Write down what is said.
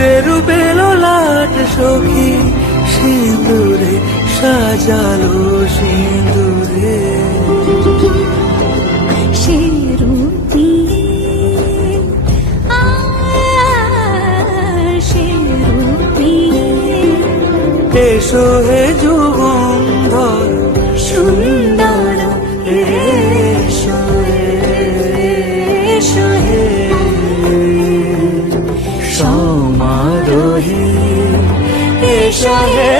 যে রূপে লোলাট সখী সিঁদুরে সাজালো সিঁদুরে সে রূপী সে রূপী এসো হে যুগন্ধর সুন্দর এসো এসো হে সমারোহে এসো হে